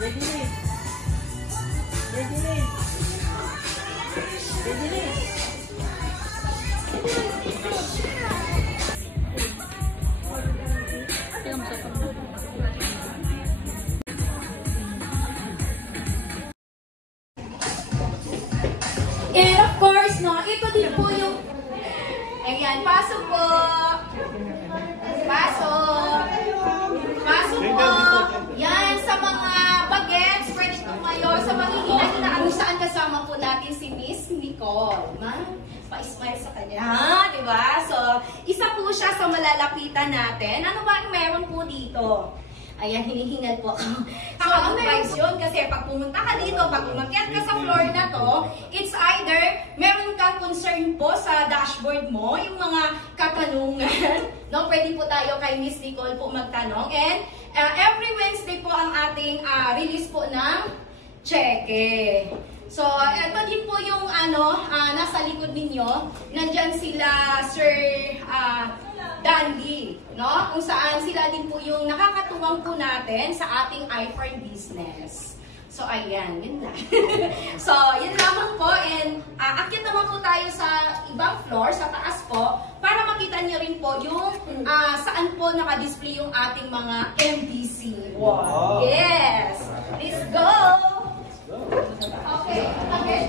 And of course, no, ito din po yung, ayan, pasok po. Pasok. Pasok po. Yan, sa mga bagets, pwede po kayo. Sa manghihina-hina, saan kasama po natin si Miss Nicole. Pa-smile sa kanya, ha? Diba? So, isa po siya sa malalapitan natin. Ano ba ang meron po dito? Ayan, hinihingal po ako. So, ang vibes yun kasi pag pumunta ka dito, pag umakyat ka sa floor na to, it's either meron kang concern po sa dashboard mo, yung mga katanungan. No, pwede po tayo kay Miss Nicole po magtanong. And every Wednesday po ang ating release po ng cheque. So, ito din po yung nasa likod ninyo. Nandyan sila Sir Dandy, no? Kung saan sila din po yung nakakatuwang po natin sa ating iForm business. So, ayan, yun lang. So, yun lamang po. And akit naman po tayo sa ibang floor, sa taas po, para makita niyo rin po yung saan po nakadisplay yung ating mga MDC. Wow! Yes! Let's go! Okay, okay.